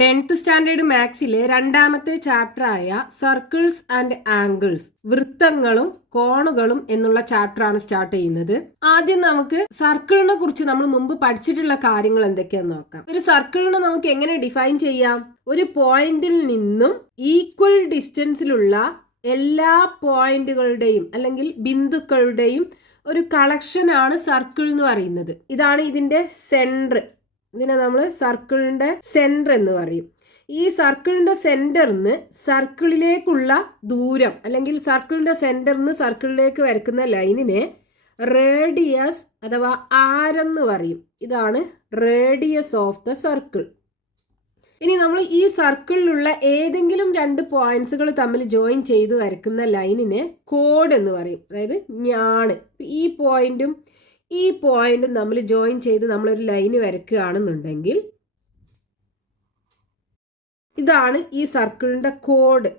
10th standard മാത്സിലെ രണ്ടാമത്തെ ചാപ്റ്ററായ circles and angles, വൃത്തങ്ങളും കോണുകളും എന്നുള്ള ചാപ്റ്ററാണ് സ്റ്റാർട്ട് ചെയ്യുന്നത്. ആദ്യം നമുക്ക് സർക്കിളിനെ കുറിച്ച് നമ്മൾ മുമ്പ് പഠിച്ചിട്ടുള്ള കാര്യങ്ങൾ എന്തൊക്കെയാന്ന് നോക്കാം. ഒരു സർക്കിളിനെ നമുക്ക് എങ്ങനെ ഡിഫൈൻ ചെയ്യാം? ഒരു പോയിന്റിൽ നിന്നും ഈക്വൽ ഡിസ്റ്റൻസിലുള്ള എല്ലാ പോയിന്റുകളുടെയും അല്ലെങ്കിൽ ബിന്ദുക്കളുടെയും ഒരു കളക്ഷനാണ് സർക്കിൾ എന്ന് പറയുന്നത്. ഇതാണ് ഇതിന്റെ സെന്റർ. ഇതിനെ നമ്മൾ സർക്കിളിന്റെ സെന്റർ എന്ന് പറയും. ഈ സർക്കിളിന്റെ സെന്ററിന്ന് സർക്കിളിലേക്കുള്ള ദൂരം അല്ലെങ്കിൽ സർക്കിളിന്റെ സെന്ററിന്ന് സർക്കിളിലേക്ക് വരക്കുന്ന ലൈനിനെ റേഡിയസ് അഥവാ ആരെന്ന് പറയും. ഇതാണ് റേഡിയസ് ഓഫ് ദ സർക്കിൾ. ഇനി നമ്മൾ ഈ സർക്കിളിലുള്ള ഏതെങ്കിലും രണ്ട് പോയിന്റ്സുകൾ തമ്മിൽ ജോയിൻ ചെയ്ത് വരക്കുന്ന ലൈനിനെ കോഡ് എന്ന് പറയും. അതായത് ഞാണ്. ഈ പോയിന്റും ഈ പോയിന്റും തമ്മിൽ ജോയിൻ ചെയ്ത് നമ്മളൊരു ലൈന് വരയ്ക്കുകയാണെന്നുണ്ടെങ്കിൽ ഇതാണ് ഈ സർക്കിളിന്റെ കോഡ്.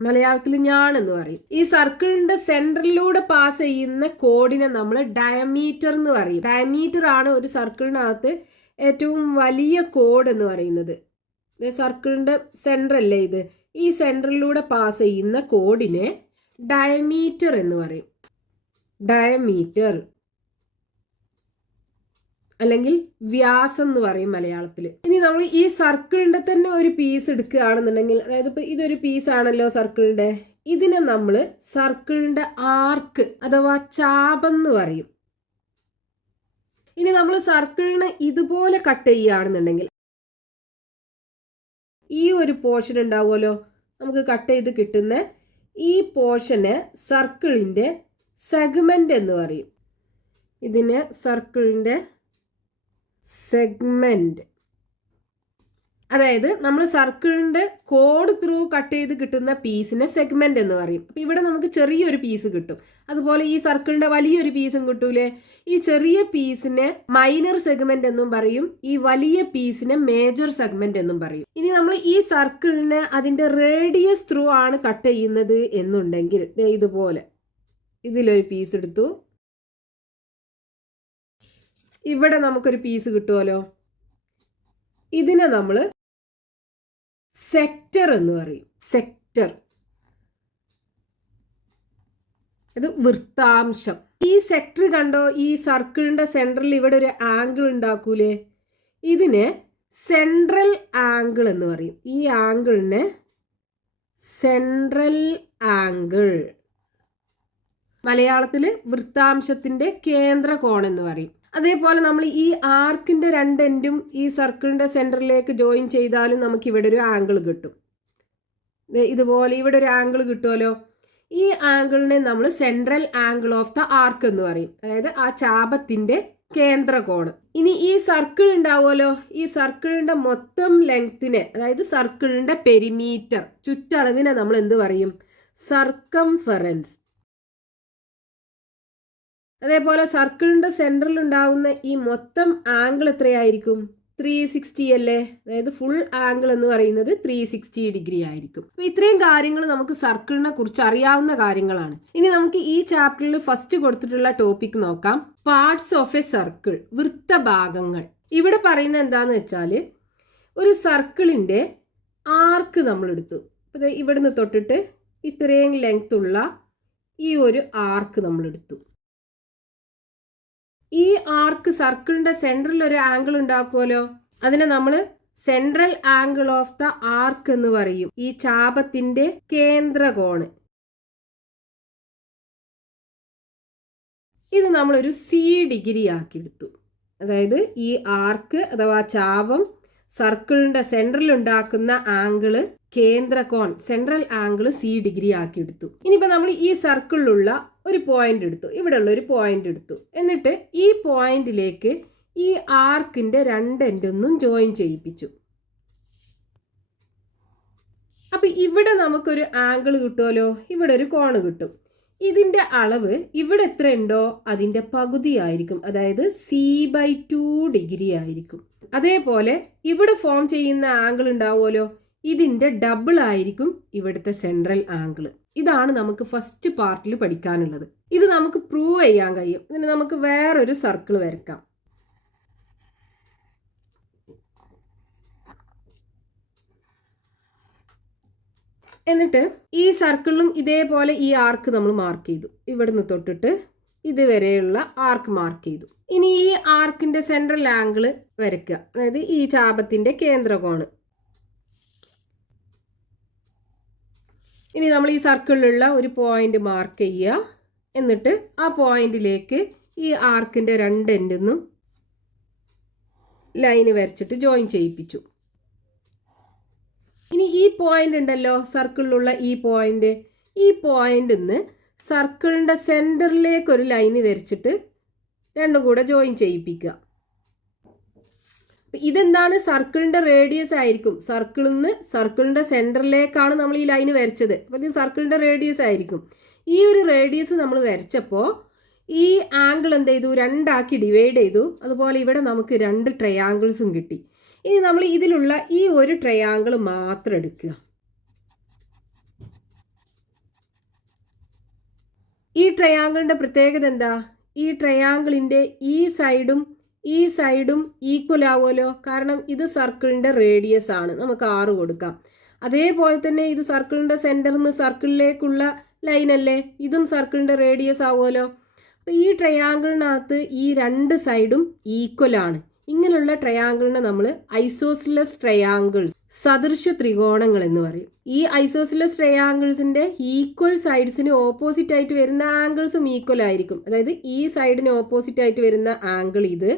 മലയാളത്തിൽ ഞാണെന്ന് പറയും. ഈ സർക്കിളിന്റെ സെന്ററിലൂടെ പാസ് ചെയ്യുന്ന കോഡിനെ നമ്മൾ ഡയമീറ്റർ എന്ന് പറയും. ഡയമീറ്റർ ആണ് ഒരു സർക്കിളിനകത്ത് ഏറ്റവും വലിയ കോഡ് എന്ന് പറയുന്നത്. സർക്കിളിന്റെ സെന്റർ അല്ലേ ഇത്? ഈ സെന്ററിലൂടെ പാസ് ചെയ്യുന്ന കോഡിനെ ഡയമീറ്റർ എന്ന് പറയും. ഡയമീറ്റർ അല്ലെങ്കിൽ വ്യാസം എന്ന് പറയും മലയാളത്തിൽ. ഇനി നമ്മൾ ഈ സർക്കിളിന്റെ തന്നെ ഒരു പീസ് എടുക്കുകയാണെന്നുണ്ടെങ്കിൽ, അതായത് ഇപ്പൊ ഇതൊരു പീസ് ആണല്ലോ സർക്കിളിന്റെ, ഇതിനെ നമ്മൾ സർക്കിളിന്റെ ആർക്ക് അഥവാ ചാപം എന്ന് പറയും. ഇനി നമ്മൾ സർക്കിളിനെ ഇതുപോലെ കട്ട് ചെയ്യുകയാണെന്നുണ്ടെങ്കിൽ ഈ ഒരു പോർഷൻ ഉണ്ടാവുമല്ലോ നമുക്ക് കട്ട് ചെയ്ത് കിട്ടുന്ന ഈ പോർഷനെ സർക്കിളിന്റെ സെഗ്മെന്റ് എന്ന് പറയും. ഇതിനെ സർക്കിളിന്റെ സെഗ്മെന്റ്, അതായത് നമ്മൾ സർക്കിളിന്റെ കോഡ് ത്രൂ കട്ട് ചെയ്ത് കിട്ടുന്ന പീസിനെ സെഗ്മെന്റ് എന്ന് പറയും. അപ്പൊ ഇവിടെ നമുക്ക് ചെറിയൊരു പീസ് കിട്ടും. അതുപോലെ ഈ സർക്കിളിന്റെ വലിയൊരു പീസും കിട്ടൂലേ? ഈ ചെറിയ പീസിനെ മൈനർ സെഗ്മെന്റ് എന്നും പറയും, ഈ വലിയ പീസിനെ മേജർ സെഗ്മെന്റ് എന്നും പറയും. ഇനി നമ്മൾ ഈ സർക്കിളിനെ അതിന്റെ റേഡിയസ് ത്രൂ ആണ് കട്ട് ചെയ്യുന്നത് എന്നുണ്ടെങ്കിൽ ഇതുപോലെ ഇതിലൊരു പീസ് എടുത്തു, ഇവിടെ നമുക്കൊരു പീസ് കിട്ടുമല്ലോ. ഇതിനെ നമ്മൾ സെക്ടർ എന്ന് പറയും. സെക്ടർ, ഇത് വൃത്താംശം. ഈ സെക്ടർ കണ്ടോ? ഈ സർക്കിളിന്റെ സെൻട്രൽ ഇവിടെ ഒരു ആംഗിൾ ഉണ്ടാക്കൂലേ? ഇതിനെ സെൻട്രൽ ആംഗിൾ എന്ന് പറയും. ഈ ആംഗിളിനെ സെൻട്രൽ ആംഗിൾ, മലയാളത്തിൽ വൃത്താംശത്തിന്റെ കേന്ദ്ര കോൺ എന്ന് പറയും. അതേപോലെ നമ്മൾ ഈ ആർക്കിന്റെ രണ്ട് എൻഡും ഈ സർക്കിളിന്റെ സെന്ററിലേക്ക് ജോയിൻ ചെയ്താലും നമുക്ക് ഇവിടെ ഒരു ആംഗിൾ കിട്ടും. ഇതുപോലെ ഇവിടെ ഒരു ആംഗിൾ കിട്ടുമല്ലോ. ഈ ആംഗിളിനെ നമ്മൾ സെൻട്രൽ ആംഗിൾ ഓഫ് ദ ആർക്ക് എന്ന് പറയും. അതായത് ആ ചാപത്തിന്റെ കേന്ദ്ര കോണ്. ഇനി ഈ സർക്കിൾ ഉണ്ടാവുമല്ലോ, ഈ സർക്കിളിന്റെ മൊത്തം ലെങ്തിനെ, അതായത് സർക്കിളിന്റെ പെരിമീറ്റർ, ചുറ്റളവിനെ നമ്മൾ എന്ത് പറയും? സർക്കംഫറൻസ്. അതേപോലെ സർക്കിളിന്റെ സെന്ററിൽ ഉണ്ടാകുന്ന ഈ മൊത്തം ആംഗിൾ എത്രയായിരിക്കും? 360 അല്ലേ? അതായത് ഫുൾ ആംഗിൾ എന്ന് പറയുന്നത് 360 ഡിഗ്രി ആയിരിക്കും. അപ്പൊ ഇത്രയും കാര്യങ്ങൾ നമുക്ക് സർക്കിളിനെ കുറിച്ച് അറിയാവുന്ന കാര്യങ്ങളാണ്. ഇനി നമുക്ക് ഈ ചാപ്റ്ററിൽ ഫസ്റ്റ് കൊടുത്തിട്ടുള്ള ടോപ്പിക് നോക്കാം. പാർട്സ് ഓഫ് എ സർക്കിൾ, വൃത്തഭാഗങ്ങൾ. ഇവിടെ പറയുന്നത് എന്താന്ന് വെച്ചാല്, ഒരു സർക്കിളിന്റെ ആർക്ക് നമ്മൾ എടുത്തു. അപ്പൊ ഇവിടുന്ന് തൊട്ടിട്ട് ഇത്രയും ലെങ്ത് ഉള്ള ഈ ഒരു ആർക്ക് നമ്മൾ എടുത്തു. ഈ ആർക്ക് സർക്കിളിന്റെ സെൻട്രൽ ഒരു ആംഗിൾ ഉണ്ടാക്കുമല്ലോ, അതിനെ നമ്മൾ സെൻട്രൽ ആംഗിൾ ഓഫ് ദ ആർക്ക് എന്ന് പറയും. ഈ ചാപത്തിന്റെ കേന്ദ്ര കോണ്. ഇത് നമ്മളൊരു സി ഡിഗ്രി ആക്കി എടുത്തു. അതായത് ഈ ആർക്ക് അഥവാ ചാപം സർക്കിളിന്റെ സെൻട്രൽ ഉണ്ടാക്കുന്ന ആംഗിള് കേന്ദ്ര കോൺ, സെൻട്രൽ ആംഗിള് സി ഡിഗ്രി ആക്കി എടുത്തു. ഇനിയിപ്പോൾ നമ്മൾ ഈ സർക്കിളിലുള്ള ഒരു പോയിന്റ് എടുത്തു, ഇവിടെ ഉള്ള ഒരു പോയിന്റ് എടുത്തു. എന്നിട്ട് ഈ പോയിന്റിലേക്ക് ഈ ആർക്കിന്റെ രണ്ട് എൻഡൊന്നും ജോയിൻ ചെയ്യിപ്പിച്ചു. അപ്പൊ ഇവിടെ നമുക്കൊരു ആംഗിൾ കിട്ടുമല്ലോ, ഇവിടെ ഒരു കോണ് കിട്ടും. ഇതിന്റെ അളവ് ഇവിടെ എത്ര ഉണ്ടോ അതിന്റെ പകുതി ആയിരിക്കും, അതായത് C/2 ഡിഗ്രി ആയിരിക്കും. അതേപോലെ ഇവിടെ ഫോം ചെയ്യുന്ന ആംഗിൾ ഉണ്ടാവുമല്ലോ, ഇതിന്റെ ഡബിൾ ആയിരിക്കും ഇവിടുത്തെ സെൻട്രൽ ആംഗിൾ. ഇതാണ് നമുക്ക് ഫസ്റ്റ് പാർട്ടിൽ പഠിക്കാനുള്ളത്. ഇത് നമുക്ക് പ്രൂവ് ചെയ്യാൻ കഴിയും. ഇതിന് നമുക്ക് വേറൊരു സർക്കിൾ വരയ്ക്കാം. എന്നിട്ട് ഈ സർക്കിളിലും ഇതേപോലെ ഈ ആർക്ക് നമ്മൾ മാർക്ക് ചെയ്തു. ഇവിടുന്ന് തൊട്ടിട്ട് ഇതുവരെയുള്ള ആർക്ക് മാർക്ക് ചെയ്തു. ഇനി ഈ ആർക്കിന്റെ സെൻട്രൽ ആംഗിൾ വരയ്ക്കുക. അതായത് ഈ ചാപത്തിന്റെ കേന്ദ്രകോണ്. ഇനി നമ്മൾ ഈ സർക്കിളിലുള്ള ഒരു പോയിന്റ് മാർക്ക് ചെയ്യുക. എന്നിട്ട് ആ പോയിന്റിലേക്ക് ഈ ആർക്കിന്റെ രണ്ട് എൻഡിൽ നിന്നും ലൈന് വരച്ചിട്ട് ജോയിൻ ചെയ്യിപ്പിച്ചു. ഇനി ഈ പോയിന്റ് ഉണ്ടല്ലോ, സർക്കിളിലുള്ള ഈ പോയിന്റിൽ നിന്ന് സർക്കിളിന്റെ സെന്ററിലേക്ക് ഒരു ലൈന് വരച്ചിട്ട് രണ്ടും കൂടെ ജോയിൻ ചെയ്യിപ്പിക്കുക. ഇതെന്താണ്? സർക്കിളിന്റെ റേഡിയസ് ആയിരിക്കും. സർക്കിളിന്റെ സെന്ററിലേക്കാണ് നമ്മൾ ഈ ലൈന് വരച്ചത്. അപ്പോൾ ഇത് സർക്കിളിന്റെ റേഡിയസ് ആയിരിക്കും. ഈ ഒരു റേഡിയസ് നമ്മൾ വരച്ചപ്പോൾ ഈ ആംഗിൾ എന്ത് ചെയ്തു? രണ്ടാക്കി ഡിവൈഡ് ചെയ്തു. അതുപോലെ ഇവിടെ നമുക്ക് രണ്ട് ട്രയാങ്കിൾസും കിട്ടി. ഇനി നമ്മൾ ഇതിലുള്ള ഈ ഒരു ട്രയാങ്കിൾ മാത്രം എടുക്കുക. ഈ ട്രയാങ്കിളിന്റെ പ്രത്യേകത എന്താ? ഈ ട്രയാങ്കിളിന്റെ ഈ സൈഡും ഈക്വൽ ആവുമല്ലോ. കാരണം ഇത് സർക്കിളിന്റെ റേഡിയസ് ആണ്. നമുക്ക് 6 കൊടുക്കാം. അതേപോലെ തന്നെ ഇത് സർക്കിളിന്റെ സെന്ററിൽ നിന്ന് സർക്കിളിലേക്കുള്ള ലൈൻ അല്ലേ, ഇതും സർക്കിളിന്റെ റേഡിയസ് ആവുമല്ലോ. അപ്പൊ ഈ ട്രയാങ്കിളിനകത്ത് ഈ രണ്ട് സൈഡും ഈക്വൽ ആണ്. ഇങ്ങനെയുള്ള ട്രയാങ്കിളിനെ നമ്മൾ ഐസോസിലസ് ട്രയാങ്കിൾ, സദൃശ ത്രികോണങ്ങൾ എന്ന് പറയും. ഈ ഐസോസിലസ് ട്രയാങ്കിൾസിന്റെ ഈക്വൽ സൈഡ്സിന് ഓപ്പോസിറ്റ് ആയിട്ട് വരുന്ന ആംഗിൾസും ഈക്വൽ ആയിരിക്കും. അതായത് ഈ സൈഡിന് ഓപ്പോസിറ്റ് ആയിട്ട് വരുന്ന ആംഗിൾ ഇത്,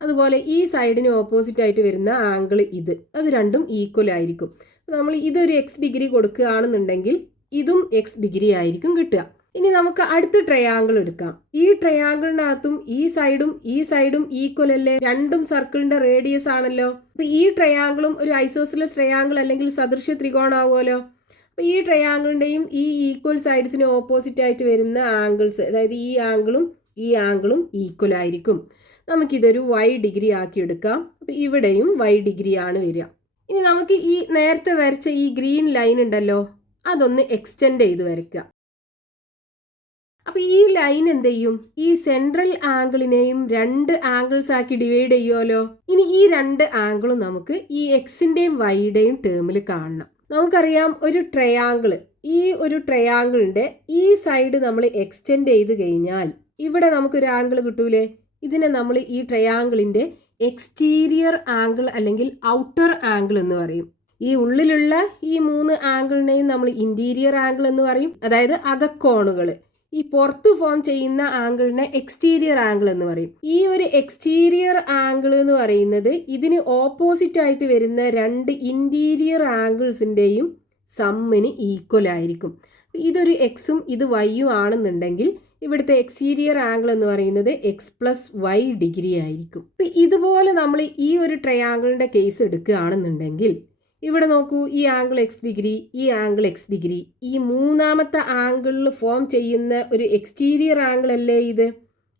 അതുപോലെ ഈ സൈഡിന് ഓപ്പോസിറ്റ് ആയിട്ട് വരുന്ന ആംഗിൾ ഇത്, അത് രണ്ടും ഈക്വൽ ആയിരിക്കും. നമ്മൾ ഇതൊരു എക്സ് ഡിഗ്രി കൊടുക്കുകയാണെന്നുണ്ടെങ്കിൽ ഇതും എക്സ് ഡിഗ്രി ആയിരിക്കും കിട്ടുക. ഇനി നമുക്ക് അടുത്ത ട്രയാങ്കിൾ എടുക്കാം. ഈ ട്രയാങ്കിളിനകത്തും ഈ സൈഡും ഈക്വൽ അല്ലേ, രണ്ടും സർക്കിളിന്റെ റേഡിയസ് ആണല്ലോ. അപ്പൊ ഈ ട്രയാങ്കിളും ഒരു ഐസോസിലസ് ട്രയാങ്കിൾ അല്ലെങ്കിൽ സദൃശ ത്രികോണാവുമല്ലോ. അപ്പൊ ഈ ട്രയാങ്കിളിന്റെയും ഈ ഈക്വൽ സൈഡ്സിന് ഓപ്പോസിറ്റ് ആയിട്ട് വരുന്ന ആംഗിൾസ്, അതായത് ഈ ആംഗിളും ഈക്വൽ ആയിരിക്കും. നമുക്കിതൊരു y ഡിഗ്രി ആക്കി എടുക്കാം. അപ്പൊ ഇവിടെയും y ഡിഗ്രി ആണ് വരിക. ഇനി നമുക്ക് ഈ നേരത്തെ വരച്ച ഈ ഗ്രീൻ ലൈൻ ഉണ്ടല്ലോ, അതൊന്ന് എക്സ്റ്റെൻഡ് ചെയ്ത് വരയ്ക്കുക. അപ്പൊ ഈ ലൈൻ എന്ത് ചെയ്യും? ഈ സെൻട്രൽ ആംഗിളിനെയും രണ്ട് ആംഗിൾസ് ആക്കി ഡിവൈഡ് ചെയ്യുമല്ലോ. ഇനി ഈ രണ്ട് ആംഗിളും നമുക്ക് ഈ എക്സിന്റെയും വൈയുടെയും ടേമിൽ കാണണം. നമുക്കറിയാം ഈ ഒരു ട്രയാങ്കിളിന്റെ ഈ സൈഡ് നമ്മൾ എക്സ്റ്റെൻഡ് ചെയ്ത് കഴിഞ്ഞാൽ ഇവിടെ നമുക്കൊരു ആംഗിൾ കിട്ടൂലേ. ഇതിനെ നമ്മൾ ഈ ട്രയാങ്കിളിന്റെ എക്സ്റ്റീരിയർ ആംഗിൾ അല്ലെങ്കിൽ ഔട്ടർ ആംഗിൾ എന്ന് പറയും. ഈ ഉള്ളിലുള്ള ഈ 3 ആംഗിളിനെയും നമ്മൾ ഇന്റീരിയർ ആംഗിൾ എന്ന് പറയും. അതായത് അകക്കോണുകൾ. ഈ പുറത്ത് ഫോം ചെയ്യുന്ന ആംഗിളിനെ എക്സ്റ്റീരിയർ ആംഗിൾ എന്ന് പറയും. ഈ ഒരു എക്സ്റ്റീരിയർ ആംഗിൾ എന്ന് പറയുന്നത് ഇതിന് ഓപ്പോസിറ്റ് ആയിട്ട് വരുന്ന രണ്ട് ഇന്റീരിയർ ആംഗിൾസിന്റെയും സമ്മിന് ഈക്വൽ ആയിരിക്കും. ഇതൊരു എക്സും ഇത് വൈയും ആണെന്നുണ്ടെങ്കിൽ ഇവിടുത്തെ എക്സ്റ്റീരിയർ ആംഗിൾ എന്ന് പറയുന്നത് x+y ഡിഗ്രി ആയിരിക്കും. ഇതുപോലെ നമ്മൾ ഈ ഒരു ട്രയാങ്കിളിന്റെ കേസ് എടുക്കുകയാണെന്നുണ്ടെങ്കിൽ ഇവിടെ നോക്കൂ, ഈ ആംഗിൾ എക്സ് ഡിഗ്രി, ഈ ആംഗിൾ എക്സ് ഡിഗ്രി, ഈ മൂന്നാമത്തെ ആംഗിളിൽ ഫോം ചെയ്യുന്ന ഒരു എക്സ്റ്റീരിയർ ആംഗിൾ അല്ലേ ഇത്.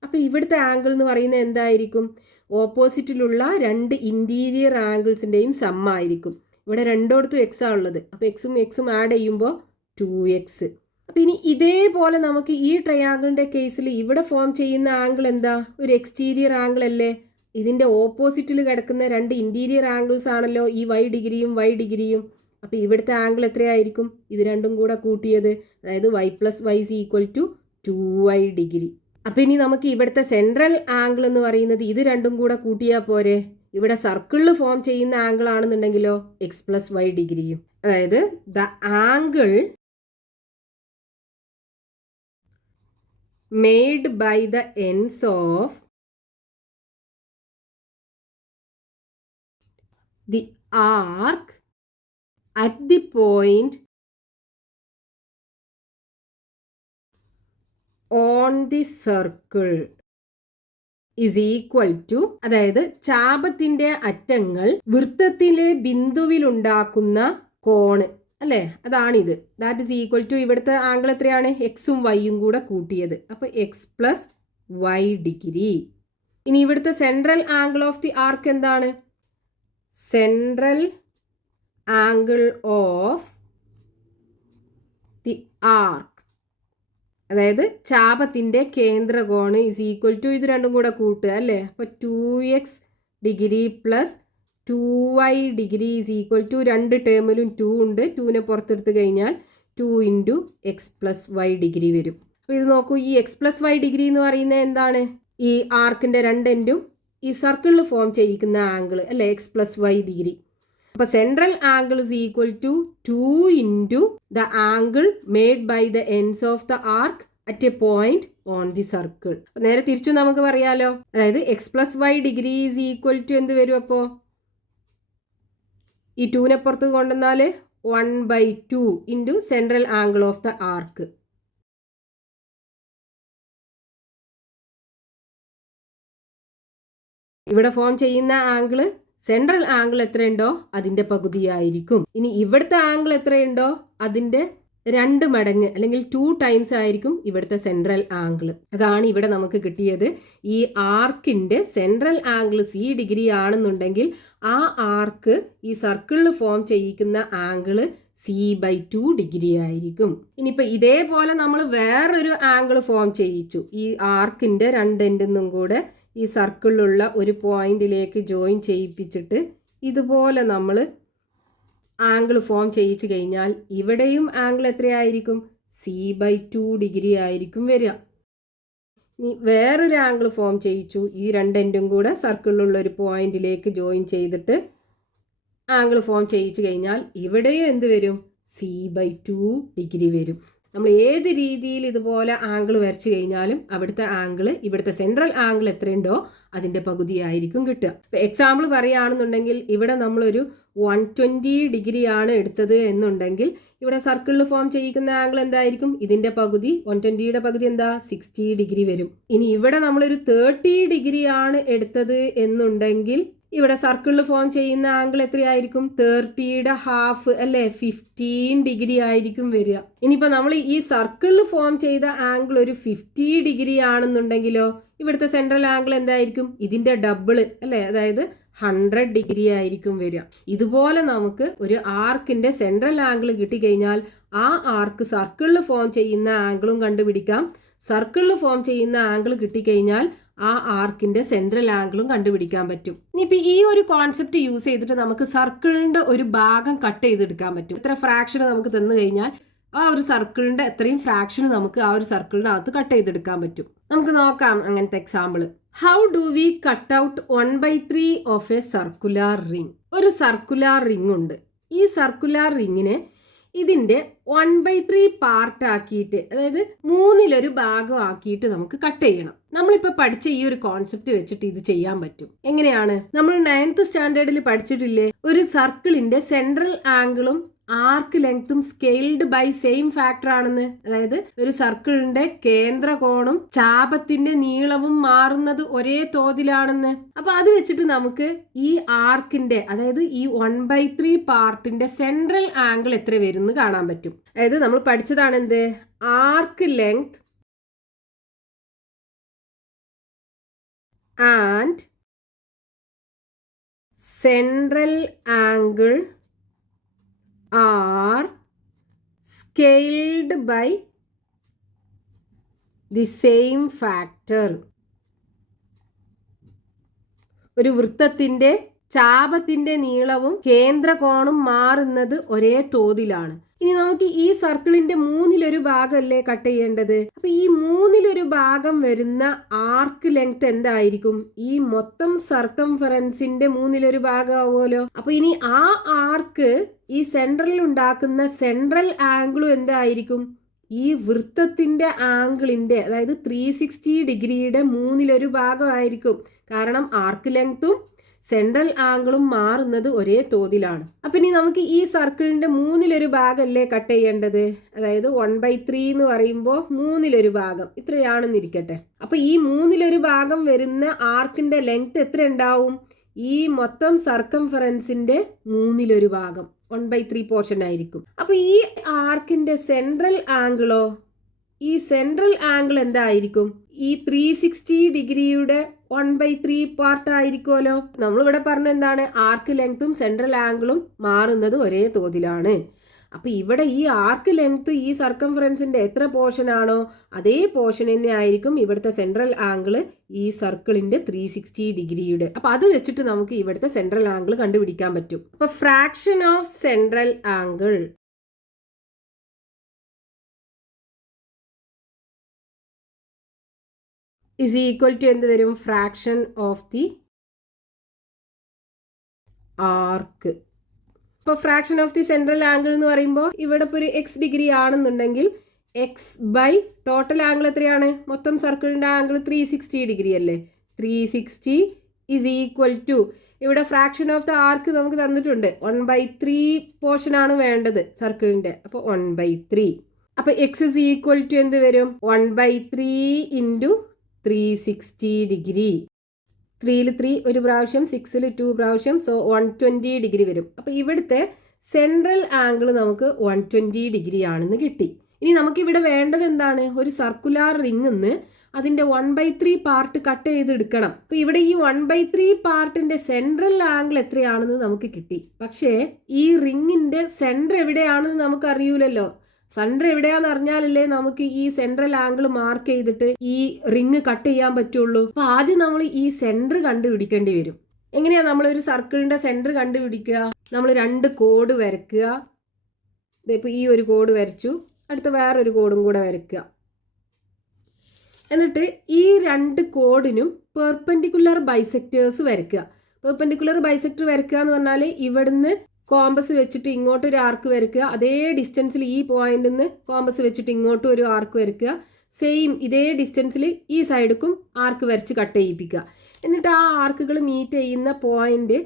അപ്പോൾ ഇവിടുത്തെ ആംഗിൾ എന്ന് പറയുന്നത് എന്തായിരിക്കും? ഓപ്പോസിറ്റിലുള്ള രണ്ട് ഇന്റീരിയർ ആംഗിൾസിൻ്റെയും സമ്മായിരിക്കും. ഇവിടെ രണ്ടോടത്തും എക്സാ ഉള്ളത്. അപ്പോൾ എക്സും ആഡ് ചെയ്യുമ്പോൾ 2x. അപ്പം ഇനി ഇതേപോലെ നമുക്ക് ഈ ട്രയാങ്കിളിൻ്റെ കേസിൽ ഇവിടെ ഫോം ചെയ്യുന്ന ആംഗിൾ എന്താ? ഒരു എക്സ്റ്റീരിയർ ആംഗിൾ അല്ലേ. ഇതിൻ്റെ ഓപ്പോസിറ്റിൽ കിടക്കുന്ന രണ്ട് ഇന്റീരിയർ ആംഗിൾസ് ആണല്ലോ ഈ y ഡിഗ്രിയും. അപ്പോൾ ഇവിടുത്തെ ആംഗിൾ എത്രയായിരിക്കും? ഇത് രണ്ടും കൂടെ കൂട്ടിയത്, അതായത് y+y = 2y ഡിഗ്രി. അപ്പോൾ ഇനി നമുക്ക് ഇവിടുത്തെ സെൻട്രൽ ആംഗിൾ എന്ന് പറയുന്നത് ഇത് രണ്ടും കൂടെ കൂട്ടിയാൽ പോരെ. ഇവിടെ സർക്കിളിൽ ഫോം ചെയ്യുന്ന ആംഗിൾ ആണെന്നുണ്ടെങ്കിലോ x+y ഡിഗ്രിയും. അതായത് the angle made by the ends of the arc at the point on the circle is equal to, അതായത് ചാപത്തിന്റെ അറ്റങ്ങൾ വൃത്തത്തിലെ ബിന്ദുവിലുണ്ടാക്കുന്ന കോണ് അല്ലേ, അതാണിത്. ദാറ്റ് ഇസ് ഈക്വൽ ടു ഇവിടുത്തെ ആംഗിൾ എത്രയാണ്? എക്സും വൈയും കൂടെ കൂട്ടിയത്. അപ്പോൾ x+y ഡിഗ്രി. ഇനി ഇവിടുത്തെ central angle of the arc എന്താണ്? Central angle of the arc, അതായത് ചാപത്തിന്റെ കേന്ദ്രകോണ് ഇസ് ഈക്വൽ ടു ഇത് രണ്ടും കൂടെ കൂട്ടുക അല്ലേ. അപ്പോൾ 2x degree plus 2y degree is equal to, രണ്ട് ടേമിലും 2 ഉണ്ട്, 2നെ പുറത്തെടുത്ത് കഴിഞ്ഞാൽ 2 into x plus Y degree വരും. അപ്പോൾ ഇത് നോക്കൂ, ഈ എക്സ് പ്ലസ് വൈ ഡിഗ്രി എന്ന് പറയുന്നത് എന്താണ്? ഈ ആർക്കിൻ്റെ രണ്ട് എൻഡും ഈ സർക്കിളിൽ ഫോം ചെയ്യിക്കുന്ന ആംഗിൾ അല്ലേ, എക്സ് പ്ലസ് വൈ ഡിഗ്രി. അപ്പോൾ central angle is equal to 2 into the angle made by the ends of the arc at a point on the circle. നേരെ തിരിച്ചു നമുക്ക് പറയാലോ, അതായത് X plus Y degree is equal to എന്ത് വരും? അപ്പോൾ ഈ 2നെ പുറത്ത് കൊണ്ടുവന്നാൽ 1/2 into central angle of the arc. ഇവിടെ ഫോം ചെയ്യുന്ന ആംഗിള് സെൻട്രൽ ആംഗിൾ എത്രയുണ്ടോ അതിൻ്റെ പകുതിയായിരിക്കും. ഇനി ഇവിടുത്തെ ആംഗിൾ എത്രയുണ്ടോ അതിൻ്റെ 2 മടങ്ങ് അല്ലെങ്കിൽ 2 ടൈംസ് ആയിരിക്കും ഇവിടുത്തെ സെൻട്രൽ ആംഗിൾ. അതാണ് ഇവിടെ നമുക്ക് കിട്ടിയത്. ഈ ആർക്കിൻ്റെ സെൻട്രൽ ആംഗിൾ C ഡിഗ്രി ആണെന്നുണ്ടെങ്കിൽ ആ ആർക്ക് ഈ സർക്കിളിൽ ഫോം ചെയ്യിക്കുന്ന ആംഗിൾ C/2 ഡിഗ്രി ആയിരിക്കും. ഇനിയിപ്പോൾ ഇതേപോലെ നമ്മൾ വേറൊരു ആംഗിൾ ഫോം ചെയ്യിച്ചു. ഈ ആർക്കിൻ്റെ രണ്ട് എൻഡിന്നും കൂടെ ഈ സർക്കിളിലുള്ള ഒരു പോയിന്റിലേക്ക് ജോയിൻ ചെയ്യിപ്പിച്ചിട്ട് ഇതുപോലെ നമ്മൾ ആംഗിൾ ഫോം ചെയ്യിച്ചു കഴിഞ്ഞാൽ ഇവിടെയും ആംഗിൾ എത്രയായിരിക്കും? C/2 ഡിഗ്രി ആയിരിക്കും വരിക. ഇനി വേറൊരു ആംഗിൾ ഫോം ചെയ്യിച്ചു. ഈ രണ്ട് എൻഡും കൂടെ സർക്കിളിലുള്ള ഒരു പോയിന്റിലേക്ക് ജോയിൻ ചെയ്തിട്ട് ആംഗിൾ ഫോം ചെയ്യിച്ചു കഴിഞ്ഞാൽ ഇവിടെയും എന്ത് വരും? C/2 ഡിഗ്രി വരും. നമ്മൾ ഏത് രീതിയിൽ ഇതുപോലെ ആംഗിൾ വരച്ചു കഴിഞ്ഞാലും അവിടുത്തെ ആംഗിൾ ഇവിടുത്തെ സെൻട്രൽ ആംഗിൾ എത്രയുണ്ടോ അതിൻ്റെ പകുതിയായിരിക്കും കിട്ടുക. ഇപ്പോൾ എക്സാമ്പിൾ പറയുകയാണെന്നുണ്ടെങ്കിൽ ഇവിടെ നമ്മളൊരു 120 ഡിഗ്രി ആണ് എടുത്തത് എന്നുണ്ടെങ്കിൽ ഇവിടെ സർക്കിളിൽ ഫോം ചെയ്യിക്കുന്ന ആംഗിൾ എന്തായിരിക്കും? ഇതിൻ്റെ പകുതി, 120യുടെ പകുതി എന്താ? 60 ഡിഗ്രി വരും. ഇനി ഇവിടെ നമ്മളൊരു 30 ഡിഗ്രി ആണ് എടുത്തത് എന്നുണ്ടെങ്കിൽ ഇവിടെ സർക്കിളിൽ ഫോം ചെയ്യുന്ന ആംഗിൾ എത്രയായിരിക്കും? 30യുടെ ഹാഫ് അല്ലേ, 15 ഡിഗ്രി ആയിരിക്കും വരിക. ഇനിയിപ്പോൾ നമ്മൾ ഈ സർക്കിളിൽ ഫോം ചെയ്ത ആംഗിൾ ഒരു 50 ഡിഗ്രി ആണെന്നുണ്ടെങ്കിലോ ഇവിടുത്തെ സെൻട്രൽ ആംഗിൾ എന്തായിരിക്കും? ഇതിൻ്റെ ഡബിൾ അല്ലേ, അതായത് 100 ഡിഗ്രി ആയിരിക്കും വരിക. ഇതുപോലെ നമുക്ക് ഒരു ആർക്കിൻ്റെ സെൻട്രൽ ആംഗിൾ കിട്ടിക്കഴിഞ്ഞാൽ ആ ആർക്ക് സർക്കിളിൽ ഫോം ചെയ്യുന്ന ആംഗിളും കണ്ടുപിടിക്കാം. സർക്കിളിൽ ഫോം ചെയ്യുന്ന ആംഗിൾ കിട്ടിക്കഴിഞ്ഞാൽ ആ ആർക്കിന്റെ സെൻട്രൽ ആംഗിളും കണ്ടുപിടിക്കാൻ പറ്റും. ഇനിയിപ്പോൾ ഈ ഒരു കോൺസെപ്റ്റ് യൂസ് ചെയ്തിട്ട് നമുക്ക് സർക്കിളിന്റെ ഒരു ഭാഗം കട്ട് ചെയ്തെടുക്കാൻ പറ്റും. ഇത്ര ഫ്രാക്ഷൻ നമുക്ക് തന്നു കഴിഞ്ഞാൽ ആ ഒരു സർക്കിളിന്റെ എത്രയും ഫ്രാക്ഷൻ നമുക്ക് ആ ഒരു സർക്കിളിനകത്ത് കട്ട് ചെയ്തെടുക്കാൻ പറ്റും. നമുക്ക് നോക്കാം അങ്ങനത്തെ example. How do we cut out 1/3 of A circular ring? ഒരു സർക്കുലാർ റിംഗ് ഉണ്ട്. ഈ സർക്കുലാർ റിങ്ങിനെ ഇതിന്റെ 1/3 പാർട്ട് ആക്കിയിട്ട്, അതായത് 1/3 ഭാഗം ആക്കിയിട്ട് നമുക്ക് കട്ട് ചെയ്യണം. നമ്മളിപ്പോൾ പഠിച്ച ഈ ഒരു കോൺസെപ്റ്റ് വെച്ചിട്ട് ഇത് ചെയ്യാൻ പറ്റും. എങ്ങനെയാണ്? നമ്മൾ 9th സ്റ്റാൻഡേർഡിൽ പഠിച്ചിട്ടില്ലേ, ഒരു സർക്കിളിന്റെ സെൻട്രൽ ആംഗിളും ആർക്ക് ലെങ്ത്തും സ്കെയിൽഡ് ബൈ സെയിം ഫാക്ടർ ആണെന്ന്. അതായത് ഒരു സർക്കിളിന്റെ കേന്ദ്രകോണും ചാപത്തിന്റെ നീളവും മാറുന്നത് ഒരേ തോതിലാണെന്ന്. അപ്പൊ അത് വെച്ചിട്ട് നമുക്ക് ഈ ആർക്കിന്റെ, അതായത് ഈ 1/3 പാർട്ടിന്റെ സെൻട്രൽ ആംഗിൾ എത്ര വരും എന്ന് കാണാൻ പറ്റും. അതായത് നമ്മൾ പഠിച്ചതാണ് എന്ത്? Arc length and central angle are scaled by the same factor. ഒരു വൃത്തത്തിന്റെ ചാപത്തിന്റെ നീളവും കേന്ദ്രകോണും മാറുന്നത് ഒരേ തോതിലാണ്. ഇനി നമുക്ക് ഈ സർക്കിളിന്റെ 1/3 ഭാഗമല്ലേ കട്ട് ചെയ്യേണ്ടത്. അപ്പൊ ഈ 1/3 ഭാഗം വരുന്ന ആർക്ക് ലെങ്ത് എന്തായിരിക്കും? ഈ മൊത്തം സർക്കംഫറൻസിന്റെ 1/3 ഭാഗം ആവുമല്ലോ. അപ്പൊ ഇനി ആ ആർക്ക് ഈ സെൻട്രലിൽ ഉണ്ടാക്കുന്ന സെൻട്രൽ ആംഗിളും എന്തായിരിക്കും? ഈ വൃത്തത്തിന്റെ ആംഗിളിന്റെ, അതായത് 360 ഡിഗ്രിയുടെ 1/3 ഭാഗമായിരിക്കും. കാരണം ആർക്ക് ലെങ്ത്തും സെൻട്രൽ ആംഗിളും മാറുന്നത് ഒരേ തോതിലാണ്. അപ്പൊ ഇനി നമുക്ക് ഈ സർക്കിളിന്റെ 1/3 ഭാഗമല്ലേ കട്ട് ചെയ്യേണ്ടത്. അതായത് 1/3 എന്ന് പറയുമ്പോൾ 1/3 ഭാഗം ഇത്രയാണെന്നിരിക്കട്ടെ. അപ്പൊ ഈ 1/3 ഭാഗം വരുന്ന ആർക്കിന്റെ ലെങ്ത് എത്ര ഉണ്ടാവും? ഈ മൊത്തം സർക്കംഫറൻസിന്റെ 1/3 ഭാഗം 1/3 പോർഷൻ ആയിരിക്കും. അപ്പൊ ഈ ആർക്കിന്റെ സെൻട്രൽ ആംഗിളോ, ഈ സെൻട്രൽ ആംഗിൾ എന്തായിരിക്കും? ഈ 360 ഡിഗ്രിയുടെ 1/3 പാർട്ട് ആയിരിക്കുമല്ലോ. നമ്മളിവിടെ പറഞ്ഞ എന്താണ്? ആർക്ക് ലെങ്ത്തും സെൻട്രൽ ആംഗിളും മാറുന്നത് ഒരേ തോതിലാണ്. അപ്പൊ ഇവിടെ ഈ ആർക്ക് ലെങ്ത് ഈ സർക്കംഫറൻസിന്റെ എത്ര പോർഷൻ ആണോ അതേ പോർഷൻ തന്നെ ആയിരിക്കും ഇവിടുത്തെ സെൻട്രൽ ആംഗിൾ ഈ സർക്കിളിന്റെ 360 ഡിഗ്രിയുടെ. അപ്പൊ അത് വെച്ചിട്ട് നമുക്ക് ഇവിടുത്തെ സെൻട്രൽ ആംഗിൾ കണ്ടുപിടിക്കാൻ പറ്റും. അപ്പൊ fraction of central angle is equal to എന്ത് വരും? Fraction of the arc. ഇപ്പോൾ fraction of the central angle എന്ന് പറയുമ്പോൾ ഇവിടെ ഇപ്പോൾ ഒരു എക്സ് ഡിഗ്രി ആണെന്നുണ്ടെങ്കിൽ എക്സ് ബൈ ടോട്ടൽ ആംഗിൾ എത്രയാണ്? മൊത്തം സർക്കിളിൻ്റെ ആംഗിൾ 360 ഡിഗ്രി അല്ലേ? 360 ഇസ് ഈക്വൽ ടു, ഇവിടെ ഫ്രാക്ഷൻ ഓഫ് ദ ആർക്ക് നമുക്ക് തന്നിട്ടുണ്ട്, 1/3 പോർഷൻ ആണ് വേണ്ടത് സർക്കിളിൻ്റെ. അപ്പോൾ 1/3. അപ്പോൾ എക്സ് ഇസ് ഈക്വൽ ടു എന്ത് വരും? 1/3 ഇൻറ്റു 360 ഡിഗ്രി. 3ൽ 3 ഒരു പ്രാവശ്യം, 6ൽ 2 പ്രാവശ്യം, സോ 120 ഡിഗ്രി വരും. അപ്പോൾ ഇവിടുത്തെ സെൻട്രൽ ആംഗിൾ നമുക്ക് 120 ഡിഗ്രി ആണെന്ന് കിട്ടി. ഇനി നമുക്കിവിടെ വേണ്ടത് എന്താണ്? ഒരു സർക്കുലാർ റിംഗിന്ന് അതിൻ്റെ 1/3 പാർട്ട് കട്ട് ചെയ്തെടുക്കണം. അപ്പോൾ ഇവിടെ ഈ 1/3 പാർട്ടിൻ്റെ സെൻട്രൽ ആംഗിൾ എത്രയാണെന്ന് നമുക്ക് കിട്ടി. പക്ഷേ ഈ റിങ്ങിൻ്റെ സെൻറ്റർ എവിടെയാണെന്ന് നമുക്ക് അറിയൂലല്ലോ. സെൻറ്റർ എവിടെയാണെന്ന് അറിഞ്ഞാലല്ലേ നമുക്ക് ഈ സെൻട്രൽ ആംഗിൾ മാർക്ക് ചെയ്തിട്ട് ഈ റിങ് കട്ട് ചെയ്യാൻ പറ്റുള്ളൂ. അപ്പോൾ ആദ്യം നമ്മൾ ഈ സെൻറ്റർ കണ്ടുപിടിക്കേണ്ടി വരും. എങ്ങനെയാണ് നമ്മളൊരു സർക്കിളിൻ്റെ സെൻറ്റർ കണ്ടുപിടിക്കുക? നമ്മൾ 2 കോഡ് വരയ്ക്കുക. ഇപ്പോൾ ഈ ഒരു കോഡ് വരച്ചു, അടുത്ത വേറൊരു കോഡും കൂടെ വരയ്ക്കുക. എന്നിട്ട് ഈ 2 കോഡിനും പെർപെൻഡിക്കുലർ ബൈസെക്ടേഴ്സ് വരയ്ക്കുക. പെർപെൻഡിക്കുലർ ബൈസെക്ടർ വരയ്ക്കുക എന്ന് പറഞ്ഞാൽ ഇവിടുന്ന് കോമ്പസ് വെച്ചിട്ട് ഇങ്ങോട്ട് ഒരു ആർക്ക് വരയ്ക്കുക, അതേ ഡിസ്റ്റൻസിൽ ഈ പോയിന്റിൽ നിന്ന് കോമ്പസ് വെച്ചിട്ട് ഇങ്ങോട്ടും ഒരു ആർക്ക് വരയ്ക്കുക, സെയിം ഇതേ ഡിസ്റ്റൻസിൽ ഈ സൈഡിക്കും ആർക്ക് വരച്ച് കട്ട് ചെയ്യിപ്പിക്കുക. എന്നിട്ട് ആ ആർക്കുകൾ മീറ്റ് ചെയ്യുന്ന പോയിന്റ്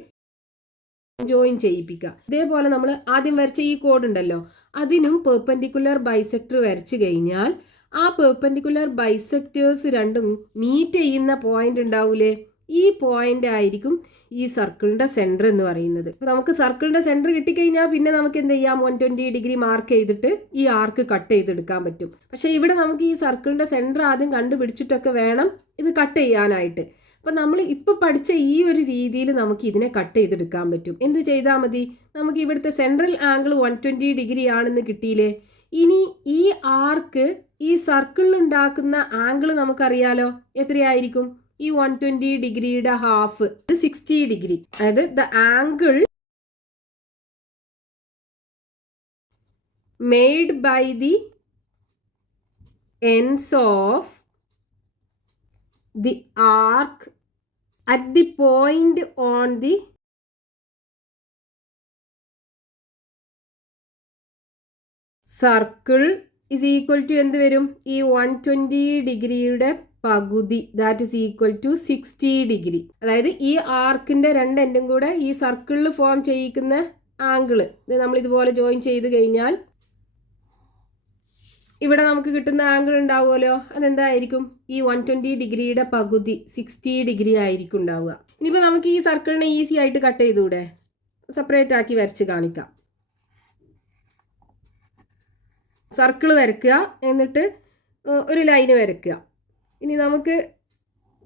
ജോയിൻ ചെയ്യിപ്പിക്കുക. ഇതേപോലെ നമ്മൾ ആദ്യം വരച്ച ഈ കോഡ് ഉണ്ടല്ലോ, അതിനും പെർപെൻഡിക്കുലർ ബൈസെക്ടർ വരച്ചു കഴിഞ്ഞാൽ ആ പെർപെൻഡിക്കുലർ ബൈസെക്ടേഴ്സ് രണ്ടും മീറ്റ് ചെയ്യുന്ന പോയിന്റ് ഉണ്ടാവൂലേ, ഈ പോയിന്റ് ആയിരിക്കും ഈ സർക്കിളിൻ്റെ സെൻറ്റർ എന്ന് പറയുന്നത്. അപ്പോൾ നമുക്ക് സർക്കിളിൻ്റെ സെൻറ്റർ കിട്ടിക്കഴിഞ്ഞാൽ പിന്നെ നമുക്ക് എന്ത് ചെയ്യാം? 120 ഡിഗ്രി മാർക്ക് ചെയ്തിട്ട് ഈ ആർക്ക് കട്ട് ചെയ്തെടുക്കാൻ പറ്റും. പക്ഷേ ഇവിടെ നമുക്ക് ഈ സർക്കിളിൻ്റെ സെൻറ്റർ ആദ്യം കണ്ടുപിടിച്ചിട്ടൊക്കെ വേണം ഇത് കട്ട് ചെയ്യാനായിട്ട്. അപ്പോൾ നമ്മൾ ഇപ്പോൾ പഠിച്ച ഈ ഒരു രീതിയിൽ നമുക്ക് ഇതിനെ കട്ട് ചെയ്തെടുക്കാൻ പറ്റും. എന്ത് ചെയ്താൽ മതി? നമുക്ക് ഇവിടുത്തെ സെൻട്രൽ ആംഗിൾ 120 ഡിഗ്രി ആണെന്ന് കിട്ടിയില്ലേ? ഇനി ഈ ആർക്ക് ഈ സർക്കിളിൽ ഉണ്ടാക്കുന്ന ആംഗിൾ നമുക്കറിയാലോ, എത്രയായിരിക്കും? ഈ 120 ഡിഗ്രിയുടെ ഹാഫ് 60 ഡിഗ്രി. അതായത് the angle made by the ends of the arc at the point on the circle is equal to എന്ത് വരും? ഈ 120 ഡിഗ്രിയുടെ പകുതി, that is equal to 60 degree. അതായത് ഈ ആർക്കിൻ്റെ 2 എൻഡും കൂടെ ഈ സർക്കിളിൽ ഫോം ചെയ്യിക്കുന്ന ആംഗിൾ നമ്മൾ ഇതുപോലെ ജോയിൻ ചെയ്ത് കഴിഞ്ഞാൽ ഇവിടെ നമുക്ക് കിട്ടുന്ന ആംഗിൾ ഉണ്ടാവുമല്ലോ, അതെന്തായിരിക്കും? ഈ 120 ഡിഗ്രിയുടെ പകുതി 60 ഡിഗ്രി ആയിരിക്കും ഉണ്ടാവുക. ഇനിയിപ്പോൾ നമുക്ക് ഈ സർക്കിളിനെ ഈസി ആയിട്ട് കട്ട് ചെയ്തുകൂടെ? സെപ്പറേറ്റ് ആക്കി വരച്ച് കാണിക്കാം. സർക്കിൾ വരയ്ക്കുക, എന്നിട്ട് ഒരു ലൈന് വരയ്ക്കുക. ഇനി നമുക്ക്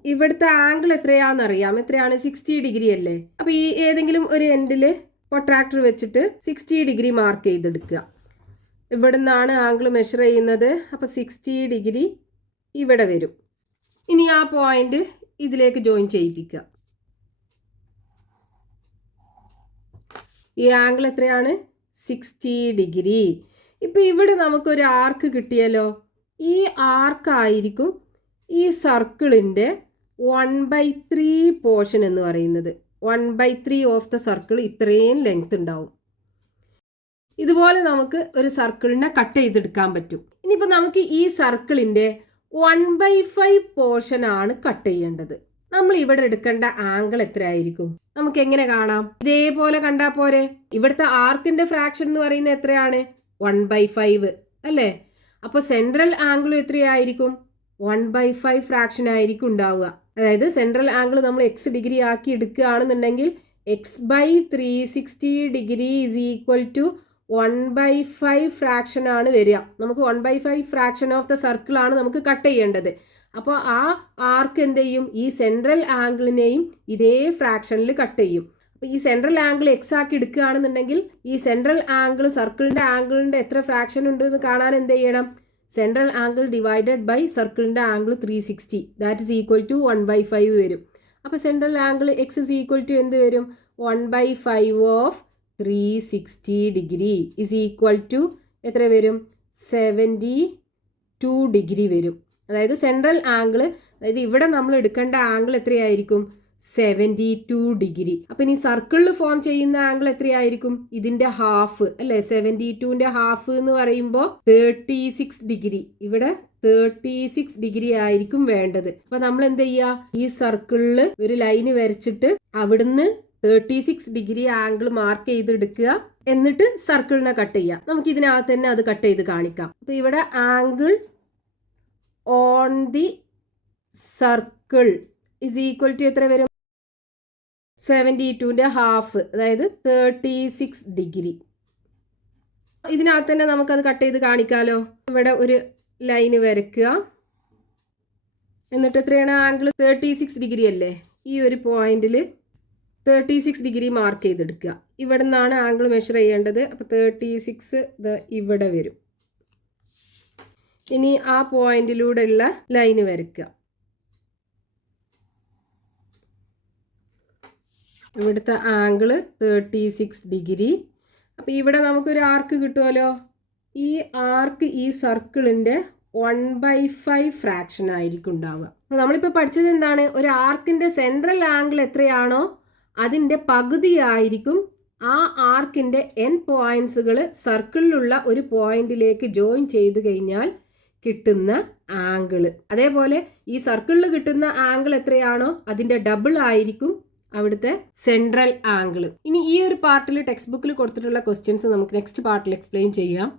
ഇവിടുത്തെ ആംഗിൾ എത്രയാണെന്നറിയാം. എത്രയാണ്? 60 ഡിഗ്രി അല്ലേ? അപ്പോൾ ഈ ഏതെങ്കിലും ഒരു എൻഡിൽ പ്രൊട്രാക്ടർ വെച്ചിട്ട് 60 ഡിഗ്രി മാർക്ക് ചെയ്തെടുക്കുക. ഇവിടെ നിന്നാണ് ആംഗിൾ മെഷർ ചെയ്യുന്നത്. അപ്പോൾ 60 ഡിഗ്രി ഇവിടെ വരും. ഇനി ആ പോയിന്റ് ഇതിലേക്ക് ജോയിൻ ചെയ്യിപ്പിക്കുക. ഈ ആംഗിൾ എത്രയാണ്? 60 ഡിഗ്രി. ഇപ്പോൾ ഇവിടെ നമുക്കൊരു ആർക്ക് കിട്ടിയല്ലോ. ഈ ആർക്കായിരിക്കും ഈ സർക്കിളിൻ്റെ 1/3 പോർഷൻ എന്ന് പറയുന്നത്. 1/3 ഓഫ് ദ സർക്കിൾ ഇത്രയും ലെങ്ത് ഉണ്ടാവും. ഇതുപോലെ നമുക്ക് ഒരു സർക്കിളിനെ കട്ട് ചെയ്തെടുക്കാൻ പറ്റും. ഇനിയിപ്പോൾ നമുക്ക് ഈ സർക്കിളിൻ്റെ 1/5 പോർഷൻ ആണ് കട്ട് ചെയ്യേണ്ടത്. നമ്മൾ ഇവിടെ എടുക്കേണ്ട ആംഗിൾ എത്രയായിരിക്കും? നമുക്ക് എങ്ങനെ കാണാം? ഇതേപോലെ കണ്ടാൽ പോരെ. ഇവിടുത്തെ ആർക്കിന്റെ ഫ്രാക്ഷൻ എന്ന് പറയുന്നത് എത്രയാണ്? 1/5 അല്ലേ? അപ്പോൾ സെൻട്രൽ ആംഗിൾ എത്രയായിരിക്കും? 1/5 ഫ്രാക്ഷൻ ആയിരിക്കും ഉണ്ടാവുക. അതായത് സെൻട്രൽ ആംഗിൾ നമ്മൾ എക്സ് ഡിഗ്രി ആക്കി എടുക്കുകയാണെന്നുണ്ടെങ്കിൽ x/360 degree is equal to 1/5 fraction ആണ് വരിക. നമുക്ക് 1/5 ഫ്രാക്ഷൻ ഓഫ് ദ സർക്കിൾ ആണ് നമുക്ക് കട്ട് ചെയ്യേണ്ടത്. അപ്പോൾ ആ ആർക്ക് എന്ത് ചെയ്യും? ഈ സെൻട്രൽ ആംഗിളിനെയും ഇതേ ഫ്രാക്ഷനിൽ കട്ട് ചെയ്യും. അപ്പോൾ ഈ സെൻട്രൽ ആംഗിൾ എക്സ് ആക്കി എടുക്കുകയാണെന്നുണ്ടെങ്കിൽ ഈ സെൻട്രൽ ആംഗിൾ സർക്കിളിൻ്റെ ആംഗിളിൻ്റെ എത്ര ഫ്രാക്ഷൻ ഉണ്ട് എന്ന് കാണാൻ എന്ത് ചെയ്യണം? സെൻട്രൽ ആംഗിൾ ഡിവൈഡഡ് ബൈ സർക്കിളിൻ്റെ angle 360 that is equal to 1/5 വരും. അപ്പോൾ central angle x is equal to എന്ത് വരും? 1/5 of 360 degree is equal to എത്ര വരും? 72 ഡിഗ്രി വരും. അതായത് സെൻട്രൽ ആംഗിൾ അതായത് ഇവിടെ നമ്മൾ എടുക്കേണ്ട ആംഗിൾ എത്രയായിരിക്കും? 72 ഡിഗ്രി. അപ്പൊ ഇനി സർക്കിളിൽ ഫോം ചെയ്യുന്ന ആംഗിൾ എത്രയായിരിക്കും? ഇതിന്റെ ഹാഫ് അല്ലെ, 72ന്റെ ഹാഫ് എന്ന് പറയുമ്പോൾ 36 ഡിഗ്രി. ഇവിടെ 36 ഡിഗ്രി ആയിരിക്കും വേണ്ടത്. അപ്പൊ നമ്മൾ എന്ത് ചെയ്യാ? ഈ സർക്കിളിൽ ഒരു ലൈന് വരച്ചിട്ട് അവിടുന്ന് 36 ഡിഗ്രി ആംഗിൾ മാർക്ക് ചെയ്തെടുക്കുക. എന്നിട്ട് സർക്കിളിനെ കട്ട് ചെയ്യുക. നമുക്ക് ഇതിനകത്ത് തന്നെ അത് കട്ട് ചെയ്ത് കാണിക്കാം. അപ്പൊ ഇവിടെ angle on the circle is equal to എത്ര വരും? 72ന്റെ ഹാഫ്, അതായത് 36 ഡിഗ്രി. ഇതിനകത്ത് തന്നെ നമുക്കത് കട്ട് ചെയ്ത് കാണിക്കാലോ. ഇവിടെ ഒരു ലൈന് വരയ്ക്കുക. എന്നിട്ട് എത്രയാണ് ആംഗിൾ? 36 ഡിഗ്രി അല്ലേ? ഈ ഒരു പോയിന്റിൽ 36 ഡിഗ്രി മാർക്ക് ചെയ്തെടുക്കുക. ഇവിടെ നിന്നാണ് ആംഗിൾ മെഷർ ചെയ്യേണ്ടത്. അപ്പോൾ 36 ഇവിടെ വരും. ഇനി ആ പോയിന്റിലൂടെ ഉള്ള ലൈന് വരയ്ക്കുക. ഇവിടുത്തെ ആംഗിൾ 36 ഡിഗ്രി. അപ്പോൾ ഇവിടെ നമുക്കൊരു ആർക്ക് കിട്ടുമല്ലോ. ഈ ആർക്ക് ഈ സർക്കിളിൻ്റെ 1/5 ഫ്രാക്ഷൻ ആയിരിക്കും ഉണ്ടാവുക. അപ്പോൾ നമ്മളിപ്പോൾ പഠിച്ചത് എന്താണ്? ഒരു ആർക്കിൻ്റെ സെൻട്രൽ ആംഗിൾ എത്രയാണോ അതിൻ്റെ പകുതിയായിരിക്കും ആ ആർക്കിൻ്റെ എൻ പോയിന്റ്സുകൾ സർക്കിളിലുള്ള ഒരു പോയിന്റിലേക്ക് ജോയിൻ ചെയ്ത് കഴിഞ്ഞാൽ കിട്ടുന്ന ആംഗിൾ. അതേപോലെ ഈ സർക്കിളിൽ കിട്ടുന്ന ആംഗിൾ എത്രയാണോ അതിൻ്റെ ഡബിൾ ആയിരിക്കും അവിടുത്തെ സെൻട്രൽ ആംഗിൾ. ഇനി ഈ ഒരു പാർട്ടിൽ ടെക്സ്റ്റ് ബുക്കിൽ കൊടുത്തിട്ടുള്ള ക്വസ്റ്റ്യൻസ് നമുക്ക് നെക്സ്റ്റ് പാർട്ടിൽ എക്സ്പ്ലെയിൻ ചെയ്യാം.